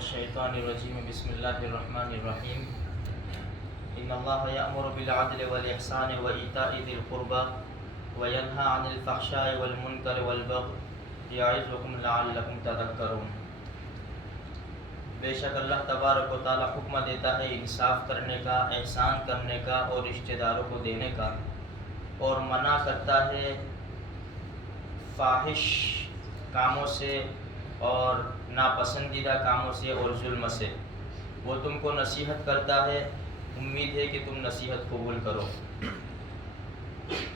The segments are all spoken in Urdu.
الشیطان الرجیم بسم اللہ الرحمن الرحیم ان اللہ یأمر بالعدل والاحسان وایتاء ذی القربى وینہی عن الفحشاء والمنکر والبغی یعظکم لعلکم تذکرون۔ بے شک اللہ تبارک و تعالی حکم دیتا ہے انصاف کرنے کا، احسان کرنے کا اور رشتہ داروں کو دینے کا، اور منع کرتا ہے فاحش کاموں سے اور ناپسندیدہ کاموں سے اور ظلم سے۔ وہ تم کو نصیحت کرتا ہے، امید ہے کہ تم نصیحت قبول کرو۔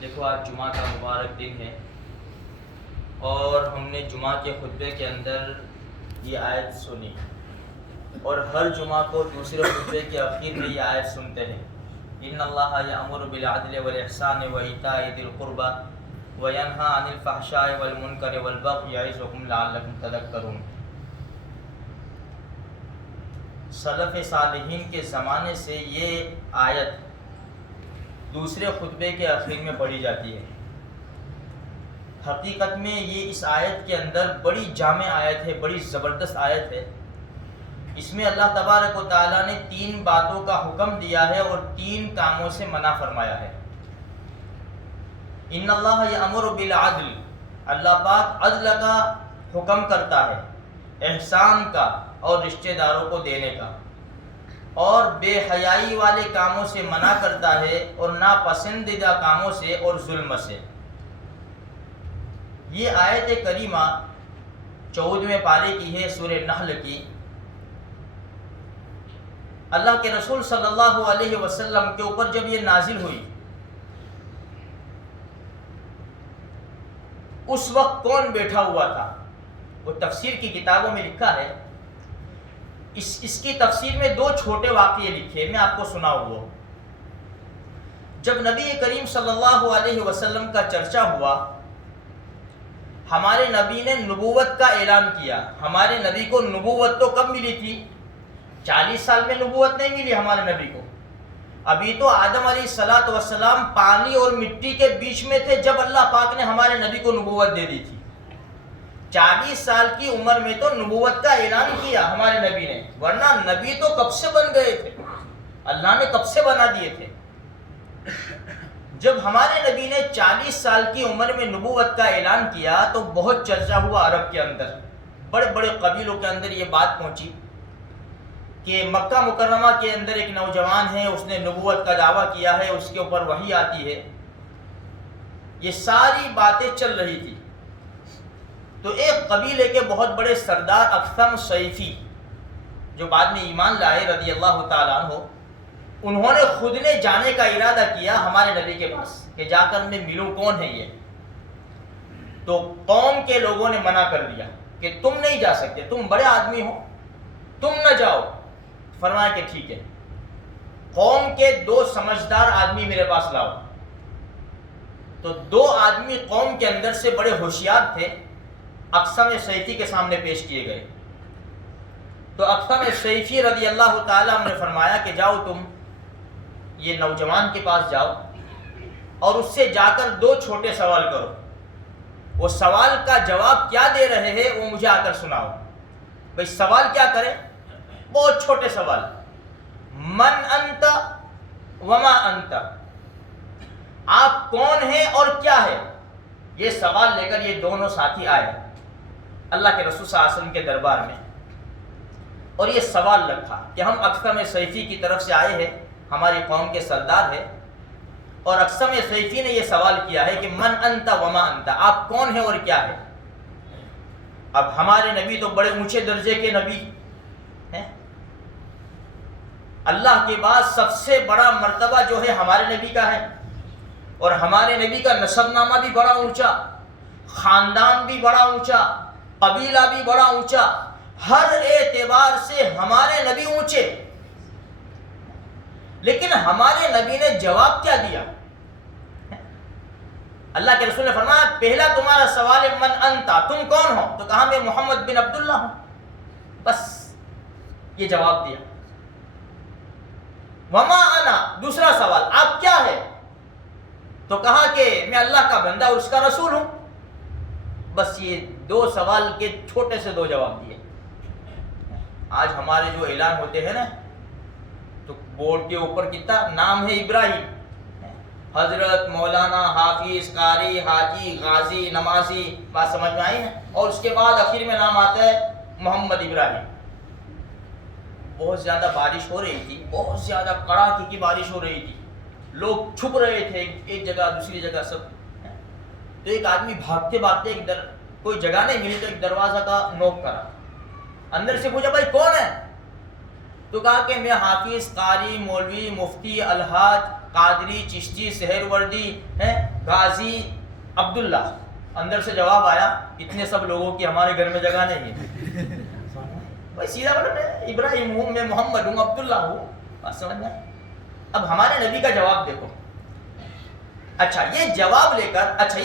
دیکھو آج جمعہ کا مبارک دن ہے اور ہم نے جمعہ کے خطبے کے اندر یہ آیت سنی، اور ہر جمعہ کو دوسرے خطبے کے اخیر میں یہ آیت سنتے ہیں، ان اللہ یأمر بالعدل والاحسان وایتاء ذی القربى وینہی عن الفحشاء والمنکر والبغی یعظکم لعلکم تذکرون۔ سلف صالحین کے زمانے سے یہ آیت دوسرے خطبے کے آخر میں پڑھی جاتی ہے۔ حقیقت میں یہ اس آیت کے اندر بڑی جامع آیت ہے، بڑی زبردست آیت ہے۔ اس میں اللہ تبارک و تعالیٰ نے 3 باتوں کا حکم دیا ہے اور 3 کاموں سے منع فرمایا ہے۔ ان اللہ یأمر بالعدل، اللہ پاک عدل کا حکم کرتا ہے، احسان کا اور رشتہ داروں کو دینے کا، اور بے حیائی والے کاموں سے منع کرتا ہے اور ناپسندیدہ کاموں سے اور ظلم سے۔ یہ آیت کریمہ 14ویں پارے کی ہے، سورہ نحل کی۔ اللہ کے رسول صلی اللہ علیہ وسلم کے اوپر جب یہ نازل ہوئی، اس وقت کون بیٹھا ہوا تھا؟ وہ تفسیر کی کتابوں میں لکھا ہے۔ اس کی تفسیر میں 2 چھوٹے واقعے لکھے، میں آپ کو سناؤں وہ۔ جب نبی کریم صلی اللہ علیہ وسلم کا چرچا ہوا، ہمارے نبی نے نبوت کا اعلان کیا۔ ہمارے نبی کو نبوت تو کب ملی تھی؟ 40 سال میں نبوت نہیں ملی ہمارے نبی کو۔ ابھی تو آدم علیہ السلام پانی اور مٹی کے بیچ میں تھے جب اللہ پاک نے ہمارے نبی کو نبوت دے دی تھی۔ 40 سال کی عمر میں تو نبوت کا اعلان کیا ہمارے نبی نے، ورنہ نبی تو کب سے بن گئے تھے، اللہ نے کب سے بنا دیے تھے۔ جب ہمارے نبی نے 40 سال کی عمر میں نبوت کا اعلان کیا تو بہت چرچا ہوا عرب کے اندر، بڑے بڑے قبیلوں کے اندر یہ بات پہنچی کہ مکہ مکرمہ کے اندر ایک نوجوان ہے، اس نے نبوت کا دعویٰ کیا ہے، اس کے اوپر وحی آتی ہے۔ یہ ساری باتیں چل رہی تھی تو ایک قبیلے کے بہت بڑے سردار اکثم سیفی، جو بعد میں ایمان لائے رضی اللہ تعالیٰ عنہ، انہوں نے خود نے جانے کا ارادہ کیا ہمارے نبی کے پاس کہ جا کر میں ملوں کون ہے یہ۔ تو قوم کے لوگوں نے منع کر دیا کہ تم نہیں جا سکتے، تم بڑے آدمی ہو، تم نہ جاؤ۔ فرمایا کہ ٹھیک ہے، قوم کے 2 سمجھدار آدمی میرے پاس لاؤ۔ تو 2 آدمی قوم کے اندر سے بڑے ہوشیار تھے، اقسم سیفی کے سامنے پیش کیے گئے۔ تو اقسم سیفی رضی اللہ تعالیٰ عنہ نے فرمایا کہ جاؤ تم یہ نوجوان کے پاس جاؤ اور اس سے جا کر 2 چھوٹے سوال کرو، وہ سوال کا جواب کیا دے رہے ہیں وہ مجھے آ کر سناؤ۔ بھئی سوال کیا کرے؟ بہت چھوٹے سوال، من انت وما انت، آپ کون ہیں اور کیا ہے؟ یہ سوال لے کر یہ دونوں ساتھی آئے اللہ کے رسول صلی اللہ علیہ وسلم کے دربار میں، اور یہ سوال رکھا کہ ہم اقسم سیفی کی طرف سے آئے ہیں، ہماری قوم کے سردار ہیں، اور اقسم سیفی نے یہ سوال کیا ہے کہ من انت وما انت، آپ کون ہیں اور کیا ہے؟ اب ہمارے نبی تو بڑے اونچے درجے کے نبی ہیں، اللہ کے بعد سب سے بڑا مرتبہ جو ہے ہمارے نبی کا ہے، اور ہمارے نبی کا نسب نامہ بھی بڑا اونچا، خاندان بھی بڑا اونچا، قبیلہ بھی بڑا اونچا، ہر اعتبار سے ہمارے نبی اونچے۔ لیکن ہمارے نبی نے جواب کیا دیا؟ اللہ کے رسول نے فرمایا پہلا تمہارا سوال ہے من انتا، تم کون ہو؟ تو کہا میں محمد بن عبداللہ ہوں، بس یہ جواب دیا۔ وما انا، دوسرا سوال آپ کیا ہے؟ تو کہا کہ میں اللہ کا بندہ اور اس کا رسول ہوں۔ بس یہ 2 سوال کے چھوٹے سے 2 جواب دیے۔ آج ہمارے جو اعلان ہوتے ہیں نا تو بورڈ کے اوپر کتنا نام ہے ابراہیم، حضرت، مولانا، حافظ، قاری، حاجی، غازی، نمازی، بات سمجھ میں آئی نا؟ اور اس کے بعد آخر میں نام آتا ہے محمد ابراہیم۔ بہت زیادہ بارش ہو رہی تھی، بہت زیادہ کڑاکے کی بارش ہو رہی تھی، لوگ چھپ رہے تھے ایک جگہ دوسری جگہ سب۔ تو ایک آدمی بھاگتے بھاگتے کوئی جگہ نہیں ملی تو ایک دروازہ کا نوک کرا، اندر سے پوچھا بھائی کون ہے؟ تو کہا کہ میں حافظ، قاری، مولوی، مفتی، الحاج، قادری، چشتی، سہروردی، غازی عبداللہ۔ اندر سے جواب آیا اتنے سب لوگوں کی ہمارے گھر میں جگہ نہیں ہے۔ بھائی سیدھا بولا میں ابراہیم ہوں، میں محمد ہوں، عبداللہ ہوں، بات سمجھ میں؟ اب ہمارے نبی کا جواب دیکھو۔ اچھا یہ جواب لے کر، اچھا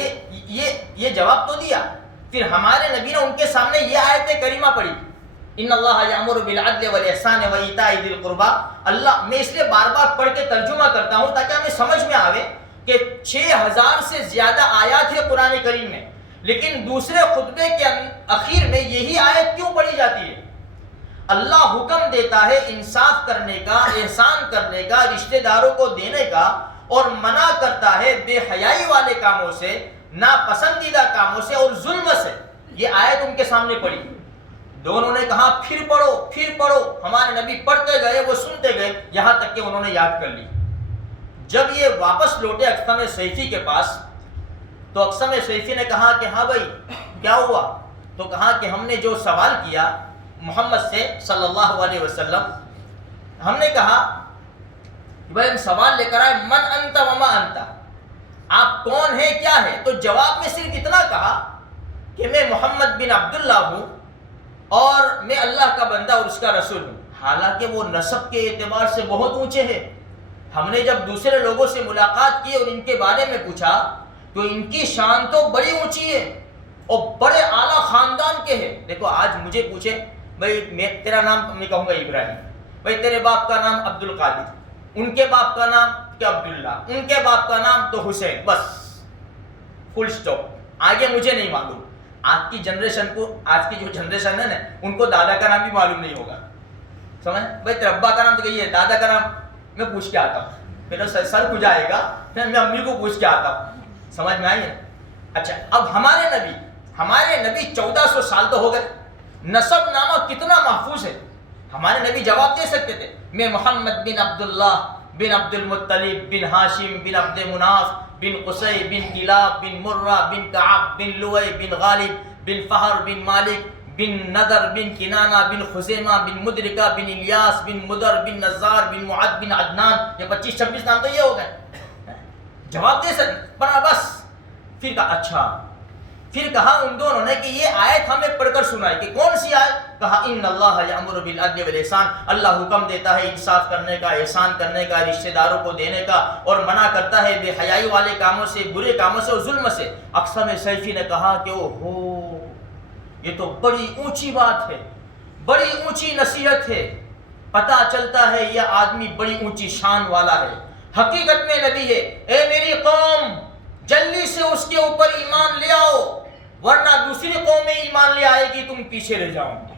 یہ جواب تو دیا، پھر ہمارے نبی نے ان کے سامنے یہ آیت کریمہ پڑھی، ان اللہ یامر بالعدل والاحسان وایتاء ذی القربی۔ اللہ، میں اس لیے بار بار پڑھ کے ترجمہ کرتا ہوں تاکہ ہمیں سمجھ میں آوے کہ 6000 سے زیادہ آیات ہے قرآن کریم میں، لیکن دوسرے خطبے کے اخیر میں یہی آیت کیوں پڑھی جاتی ہے؟ اللہ حکم دیتا ہے انصاف کرنے کا، احسان کرنے کا، رشتہ داروں کو دینے کا، اور منع کرتا ہے بے حیائی والے کاموں سے، ناپسندیدہ کاموں سے اور ظلم سے۔ یہ آیت ان کے سامنے پڑھی، دونوں نے کہا پھر پڑھو پھر پڑھو، ہمارے نبی پڑھتے گئے، وہ سنتے گئے، یہاں تک کہ انہوں نے یاد کر لی۔ جب یہ واپس لوٹے اقسم سیفی کے پاس تو اقسم سیفی نے کہا کہ ہاں بھائی کیا ہوا؟ تو کہا کہ ہم نے جو سوال کیا محمد سے صلی اللہ علیہ وسلم، ہم نے کہا بھائی ہم سوال لے کر آئے من انت وما انت، آپ کون ہیں کیا ہے؟ تو جواب میں صرف اتنا کہا کہ میں محمد بن عبداللہ ہوں اور میں اللہ کا بندہ اور اس کا رسول ہوں۔ حالانکہ وہ نسب کے اعتبار سے بہت اونچے ہیں۔ ہم نے جب دوسرے لوگوں سے ملاقات کی اور ان کے بارے میں پوچھا تو ان کی شان تو بڑی اونچی ہے اور بڑے اعلیٰ خاندان کے ہیں۔ دیکھو آج مجھے پوچھے بھائی میں تیرا نام، میں کہوں گا ابراہیم، بھائی تیرے باپ کا نام عبد القادر، ان کے باپ کا نام کیا عبداللہ، ان کے باپ کا نام تو حسین، بس فل سٹاپ، آگے مجھے نہیں معلوم۔ آج کی جنریشن کو، آج کی جو جنریشن ہے نا ان کو دادا کا نام بھی معلوم نہیں ہوگا، سمجھ؟ بھائی تیرے ابا کا نام تو کہیے، دادا کا نام میں پوچھ کے آتا ہوں، پھر سر کھجائے گا، پھر میں امی کو پوچھ کے آتا ہوں، سمجھ میں آئی ہے؟ اچھا اب ہمارے نبی 1400 سال تو ہو گئے، نسب نامہ کتنا محفوظ ہے۔ ہمارے نبی جواب دے سکتے تھے میں محمد بن عبداللہ بن عبد المطلب بن ہاشم بن عبد مناف بن قصی بن کلاب بن مرہ بن کعب بن لؤی بن غالب بن فہر بن مالک بن نضر بن کنانہ بن خزیمہ بن مدرکہ بن الیاس بن مدر بن نزار بن معد بن عدنان، یہ 25-26 نام تو یہ ہو گئے، جواب دے سکتے پر بس۔ پھر کہا اچھا، پھر کہا ان دونوں نے کہ یہ آیت ہمیں پڑھ کر سنائی، کہ کون سی آیت؟ کہا ان اللہ یامر بالعدل والاحسان، اللہ حکم دیتا ہے انصاف کرنے کا، احسان کرنے کا، رشتہ داروں کو دینے کا، اور منع کرتا ہے بے حیائی والے کاموں سے، برے کاموں سے اور ظلم سے۔ اقسم سیفی نے کہا کہ اوہو یہ تو بڑی اونچی بات ہے، بڑی اونچی نصیحت ہے، پتہ چلتا ہے یہ آدمی بڑی اونچی شان والا ہے، حقیقت میں نبی ہے۔ اے میری قوم جلدی سے اس کے اوپر ایمان لے آؤ ورنہ دوسری قومیں ایمان لے آئے گی، تم پیچھے رہ جاؤ گے۔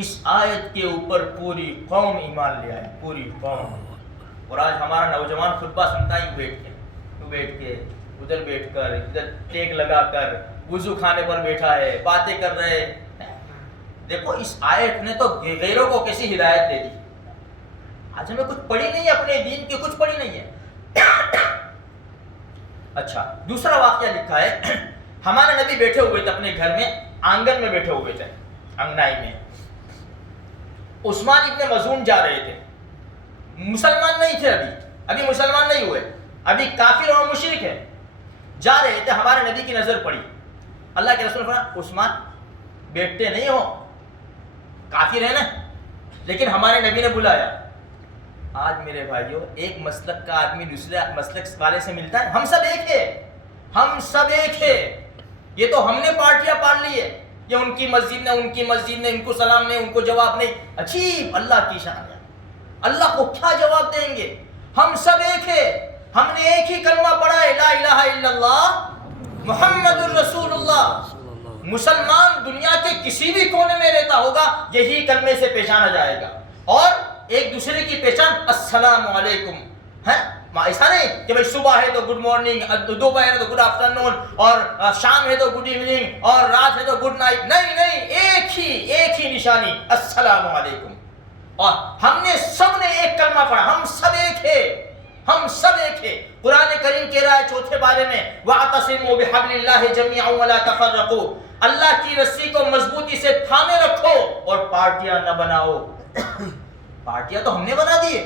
اس آیت کے اوپر پوری قوم ایمان لے آئے، پوری قوم۔ اور آج ہمارا نوجوان خطبہ سنتا ہی بیٹھ کے ادھر بیٹھ کر، ادھر ٹیک لگا کر، وضو خانے پر بیٹھا ہے، باتیں کر رہے۔ دیکھو اس آیت نے تو غیروں کو کیسی ہدایت دے دی۔ آج ہمیں کچھ پڑھی نہیں ہے، اپنے دین کی کچھ پڑھی نہیں ہے۔ اچھا دوسرا واقعہ لکھا ہے، ہمارے نبی بیٹھے ہوئے تھے اپنے گھر میں، آنگن میں بیٹھے ہوئے تھے، انگنائی میں۔ عثمان ابن مظعون جا رہے تھے، مسلمان نہیں تھے، ابھی مسلمان نہیں ہوئے، ابھی کافر اور مشرک ہے، جا رہے تھے۔ ہمارے نبی کی نظر پڑی، اللہ کے رسول نے فرمایا عثمان بیٹھتے نہیں ہو، کافر ہے نا، لیکن ہمارے نبی نے بلایا۔ آج میرے بھائیوں ایک مسلک کا آدمی دوسرے مسلک والے سے ملتا ہے؟ ہم سب ایک ہے، ہم سب ایک ہے۔ یہ تو ہم نے پارٹیاں پال لی ہے، یہ ان کی مسجد نے، ان کی مسجد نے، ان کو سلام نہیں، ان کو جواب نہیں۔ عجیب اللہ کی شان ہے، اللہ کو کیا جواب دیں گے؟ ہم سب ایک ہے، ہم نے ایک ہی کلمہ پڑھا ہے، لا الہ الا اللہ محمد الرسول اللہ۔ مسلمان دنیا کے کسی بھی کونے میں رہتا ہوگا یہی کلمے سے پہچانا جائے گا. اور ایک دوسرے کی پہچان السلام علیکم ہے. ایسا نہیں کہ بھائی صبح ہے تو گڈ مارننگ, دوپہر ہے تو گڈ آفٹر نون, اور شام ہے تو گڈ ایوننگ, اور رات ہے تو گڈ نائٹ. نہیں, ایک ہی نشانی السلام علیکم. اور ہم نے سب نے ایک کلمہ پڑھا, ہم سب ایک ہے. قرآن کریم کہہ رہا ہے چوتھے بارے میں وَاعْتَصِمُوا بِحَبْلِ اللَّهِ جَمِيعًا وَلَا تَفَرَّقُوا, اللہ کی رسی کو مضبوطی سے تھامے رکھو اور پارٹیاں نہ بناؤ. پارٹیاں تو ہم نے بنا دی.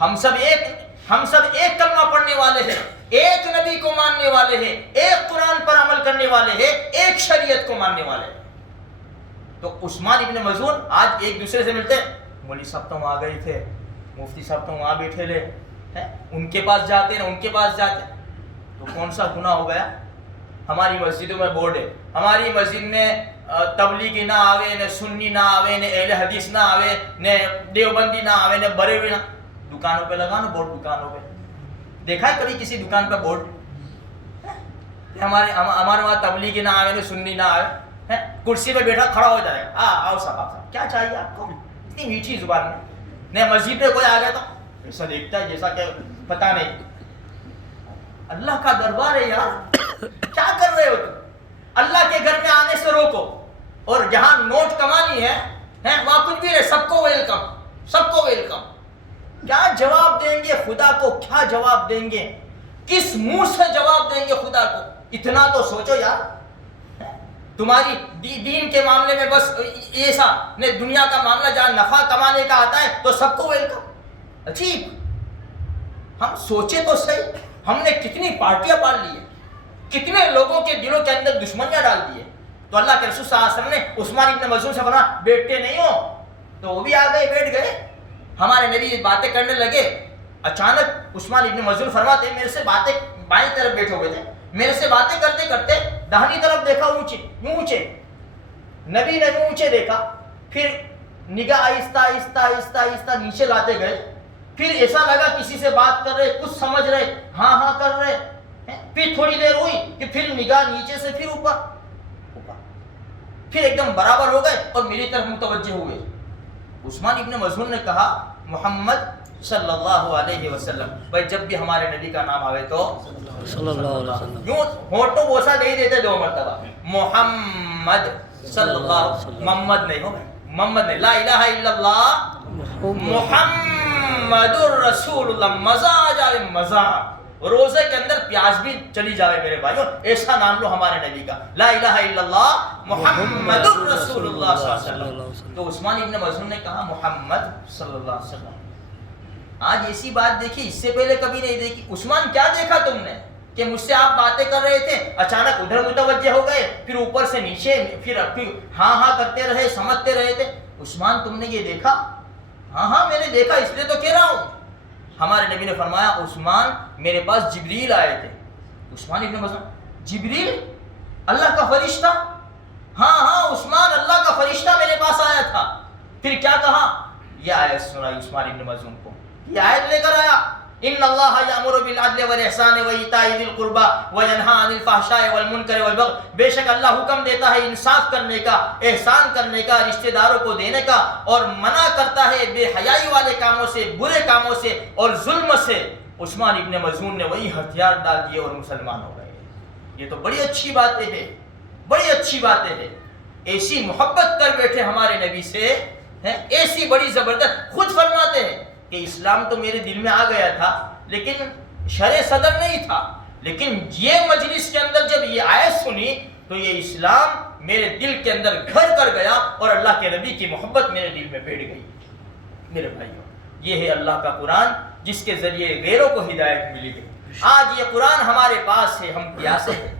ہم سب ایک کلمہ پڑھنے والے ہیں, ایک نبی کو ماننے والے ہیں, ایک قرآن پر عمل کرنے والے ہیں, ایک شریعت کو ماننے والے ہیں. تو عثمان ابن مظعون آج ایک دوسرے سے ملتے ہیں, مولوی صاحب تو وہاں گئے تھے, مفتی صاحب تو وہاں بیٹھے لے, ان کے پاس جاتے ہیں, ان کے پاس جاتے ہیں. تو کون سا گناہ ہو گیا؟ ہماری مسجدوں میں بورڈ ہے, ہماری مسجد میں تبلیغی نہ آوے, نہ سنی نہ آوے, نہ اہل حدیث نہ آوے, نہ دیوبندی نہ آوے, نہ بریلوی نہ. دکانوں پہ لگا نا بورڈ, دکانوں پہ دیکھا ہے کبھی کسی دکان پہ بورڈ؟ ہمارے وہاں تبلیغی نہ آوے, نہ سنی نہ آوے. کرسی پہ بیٹھا کھڑا ہو جائے گا, آؤ صاحب کیا چاہیے آپ کو, اتنی میٹھی زبان میں. نہ مسجد پہ کوئی آ گیا تو ایسا دیکھتا ہے جیسا کہ پتا نہیں. اللہ کا دربار ہے یار, کیا کر رہے ہو تم؟ اللہ کے گھر میں آنے سے روکو, اور جہاں نوٹ کمانی ہے وہاں کچھ بھی رہے, سب کو ویلکم. کیا جواب دیں گے خدا کو, کیا جواب دیں گے, کس منہ سے جواب دیں گے خدا کو؟ اتنا تو سوچو یار. تمہاری دین کے معاملے میں بس ایسا نہیں, دنیا کا معاملہ جہاں نفع کمانے کا آتا ہے تو سب کو ویلکم. عجیب. ہم سوچے تو صحیح, ہم نے کتنی پارٹیاں پال لی ہیں, کتنے لوگوں کے دلوں کے اندر دشمنیاں ڈال دی ہے. تو اللہ کے رسول صلی اللہ علیہ وسلم نے عثمان ابن مظعون سے فرمایا بیٹھتے نہیں ہو, تو وہ بھی آ گئے, بیٹھ گئے. ہمارے نبی باتیں کرنے لگے, اچانک عثمان ابن مظعون فرماتے ہیں میرے سے باتیں بائیں طرف بیٹھے ہوئے تھے, میرے سے باتیں کرتے کرتے داہنی طرف دیکھا, اونچے نبی نے اونچے دیکھا, پھر نگاہ آہستہ نیچے لاتے گئے. پھر ایسا لگا کسی سے بات کر رہے, کچھ سمجھ رہے, ہاں کر رہے. پھر تھوڑی دیر ہوئی کہ پھر نگاہ نیچے سے پھر اوپر, پھر ایک دم برابر ہو گئے اور میری طرف متوجہ ہوئے. عثمان ابن مظعون نے کہا محمد صلی اللہ علیہ وسلم, بھائی جب بھی ہمارے نبی کا نام آوے تو صلی اللہ علیہ وسلم, یوں ہونٹوں بوسا نہیں دیتے 2 مرتبہ, محمد صلی اللہ علیہ وسلم. محمد نہیں ہو, محمد نہیں, لا الہ الا اللہ محمد الرسول اللہ. مزہ آ جائے, مزہ, روزے کے اندر پیاز بھی چلی جائے میرے بھائیوں, ایسا نام لو ہمارے نبی کا, لا الہ الا اللہ محمد الرسول اللہ صلی اللہ علیہ وسلم. تو عثمان ابن مظعون نے کہا محمد صلی اللہ علیہ وسلم. آج ایسی بات دیکھی, اس سے پہلے کبھی نہیں دیکھی. عثمان کیا دیکھا تم نے کہ مجھ سے آپ باتیں کر رہے تھے, اچانک ادھر متوجہ ہو گئے, پھر اوپر سے نیچے, پھر ہاں کرتے رہے, سمجھتے رہے تھے. عثمان تم نے یہ دیکھا؟ ہاں میں نے دیکھا, اس لیے تو کہہ رہا ہوں. ہمارے نبی نے فرمایا عثمان میرے پاس جبریل آئے تھے. عثمان ابن مظعون, جبریل اللہ کا فرشتہ؟ ہاں عثمان اللہ کا فرشتہ میرے پاس آیا تھا. پھر کیا کہا؟ یہ آیت سنائی عثمان ابن مظعون کو, یہ آیت لے کر آیا, ان اللہ یامر بالعدل والاحسان وایتاء ذی القربى وینہی عن الفحشاء والمنکر والبغی. بے شک اللہ حکم دیتا ہے انصاف کرنے کا, احسان کرنے کا, رشتہ داروں کو دینے کا, اور منع کرتا ہے بے حیائی والے کاموں سے, برے کاموں سے اور ظلم سے. عثمان ابن مظعون نے وہی ہتھیار ڈال دیے اور مسلمان ہو گئے. یہ تو بڑی اچھی باتیں ہیں, بڑی اچھی باتیں ہیں. ایسی محبت کر بیٹھے ہمارے نبی سے, ایسی بڑی زبردست. خود فرماتے ہیں کہ اسلام تو میرے دل میں آ گیا تھا لیکن شرع صدر نہیں تھا, لیکن یہ مجلس کے اندر جب یہ آیت سنی تو یہ اسلام میرے دل کے اندر گھر کر گیا اور اللہ کے نبی کی محبت میرے دل میں بیٹھ گئی. میرے بھائیوں, یہ ہے اللہ کا قرآن جس کے ذریعے غیروں کو ہدایت ملی ہے. آج یہ قرآن ہمارے پاس ہے, ہم پیاسے ہیں.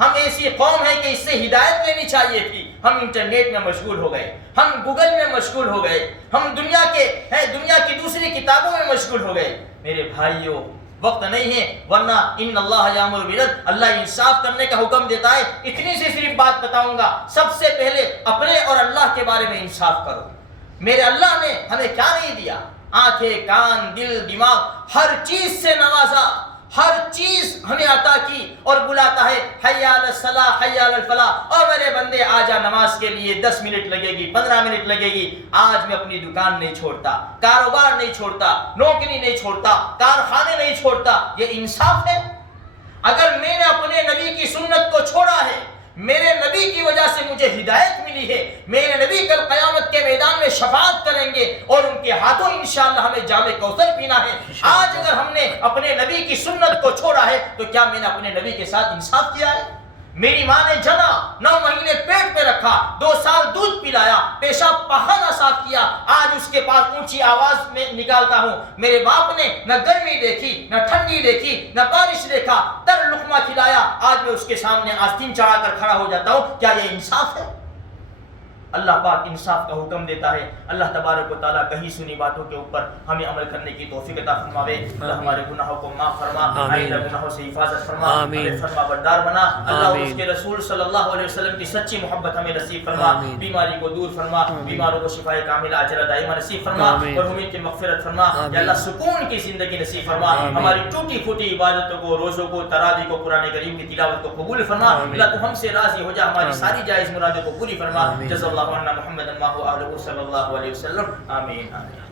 ہم ایسی قوم ہے کہ اس سے ہدایت لینی چاہیے تھی, ہم انٹرنیٹ میں مشغول ہو گئے, ہم گوگل میں مشغول ہو گئے, ہم دنیا کی دوسری کتابوں میں مشغول ہو گئے. میرے بھائیوں وقت نہیں ہے, ورنہ ان اللہ یامر بالعدل, اللہ انصاف کرنے کا حکم دیتا ہے. اتنی سی صرف بات بتاؤں گا, سب سے پہلے اپنے اور اللہ کے بارے میں انصاف کرو. میرے اللہ نے ہمیں کیا نہیں دیا؟ آنکھیں, کان, دل, دماغ, ہر چیز سے نوازا, ہر چیز ہمیں عطا کی اور بلاتا ہے حی علی الصلاح حی علی الفلاح، اور میرے بندے آ جا نماز کے لیے، 10 منٹ لگے گی 15 منٹ لگے گی۔ آج میں اپنی دکان نہیں چھوڑتا، کاروبار نہیں چھوڑتا، نوکری نہیں چھوڑتا، کارخانے نہیں چھوڑتا، یہ انصاف ہے؟ اگر میں نے اپنے نبی کی سنت کو چھوڑا ہے، میرے نبی کی وجہ سے مجھے ہدایت ملی ہے، میرے نبی کل قیامت کے میدان میں شفاعت کریں گے اور ان کے ہاتھوں انشاءاللہ ہمیں جام کوثر پینا ہے۔ آج اگر ہم نے اپنے نبی کی سنت کو چھوڑا ہے تو کیا میں نے اپنے نبی کے ساتھ انصاف کیا ہے؟ میری ماں نے جنا، 9 مہینے پیٹ پہ رکھا، 2 سال دودھ پلایا، پیشاب پخانہ صاف کیا، آج اس کے پاس اونچی آواز میں نکالتا ہوں۔ میرے باپ نے نہ گرمی دیکھی، نہ ٹھنڈی دیکھی، نہ بارش دیکھا، تر لقمہ کھلایا، آج میں اس کے سامنے آستین چڑھا کر کھڑا ہو جاتا ہوں۔ کیا یہ انصاف ہے؟ اللہ پاک انصاف کا حکم دیتا ہے۔ اللہ تبارک و تعالیٰ کہیں سنی باتوں کے اوپر ہمیں عمل کرنے کی توفیق عطا فرماوے۔ اللہ ہمارے گناہوں کو معاف فرما، آئندہ گناہوں سے حفاظت فرما، ہمیں فرما بردار بنا۔ اللہ اور اس کے رسول صلی اللہ علیہ وسلم کی سچی محبت ہمیں نصیب فرما، بیماری کو دور فرما، بیماروں کو شفائے کاملہ عاجلہ دائمہ نصیب فرما، اور امید کی مغفرت فرما۔ یا اللہ سکون کی زندگی نصیب فرما، ہماری ٹوٹی پھوٹی عبادتوں کو، روزوں کو، تراویح کو، قرآن کریم کی تلاوت کو قبول فرما۔ اللہ تو ہم سے راضی ہو جا، ہماری ساری جائز مرادوں کو پوری فرما۔ جزا اللہ عنا محمد ما هو اهله صلی اللہ علیہ وسلم۔ آمین آمین۔